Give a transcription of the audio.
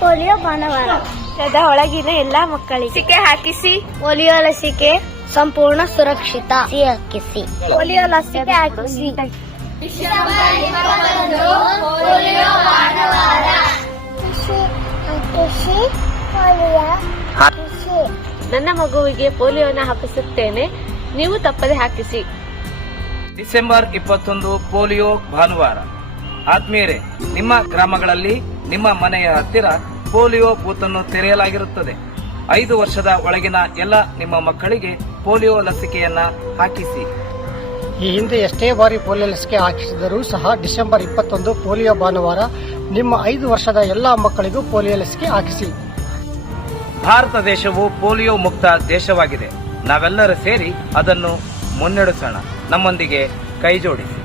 Polio ಭಾನುವಾರ ಒಳಗಿನ ಎಲ್ಲಾ ಮಕ್ಕಳಿಗೆ ಲಸಿಕೆ ಹಾಕಿಸಿ. ಪೋಲಿಯೋ ಲಸಿಕೆ ಸಂಪೂರ್ಣ ಸುರಕ್ಷಿತ. ಹಾಕಿಸಿ ಪೋಲಿಯೋ ಲಸಿಕೆ ಹಾಕಿಸಿ. ನನ್ನ ಮಗುವಿಗೆ ಪೋಲಿಯೋನ ಹಾಕಿಸುತ್ತೇನೆ, ನೀವು ತಪ್ಪದೆ ಹಾಕಿಸಿ. ಡಿಸೆಂಬರ್ 21 ಪೋಲಿಯೋ ಭಾನುವಾರ. ಆತ್ಮೀಯರೇ, ನಿಮ್ಮ ಗ್ರಾಮಗಳಲ್ಲಿ ನಿಮ್ಮ ಮನೆಯ ಹತ್ತಿರ ಪೋಲಿಯೋ ಬೂತ್ ಅನ್ನು ತೆರೆಯಲಾಗಿರುತ್ತದೆ. 5 ವರ್ಷದ ಒಳಗಿನ ಎಲ್ಲ ನಿಮ್ಮ ಮಕ್ಕಳಿಗೆ ಪೋಲಿಯೋ ಲಸಿಕೆಯನ್ನ ಹಾಕಿಸಿ. ಈ ಹಿಂದೆ ಎಷ್ಟೇ ಬಾರಿ ಪೋಲಿಯೋ ಲಸಿಕೆ ಹಾಕಿಸಿದರೂ ಸಹ ಡಿಸೆಂಬರ್ 21 ಪೋಲಿಯೋ ಭಾನುವಾರ ನಿಮ್ಮ 5 ವರ್ಷದ ಎಲ್ಲಾ ಮಕ್ಕಳಿಗೂ ಪೋಲಿಯೋ ಲಸಿಕೆ ಹಾಕಿಸಿ. ಭಾರತ ದೇಶವು ಪೋಲಿಯೋ ಮುಕ್ತ ದೇಶವಾಗಿದೆ. ನಾವೆಲ್ಲರೂ ಸೇರಿ ಅದನ್ನು ಮುನ್ನಡೆಸೋಣ. ನಮ್ಮೊಂದಿಗೆ ಕೈ ಜೋಡಿಸಿ.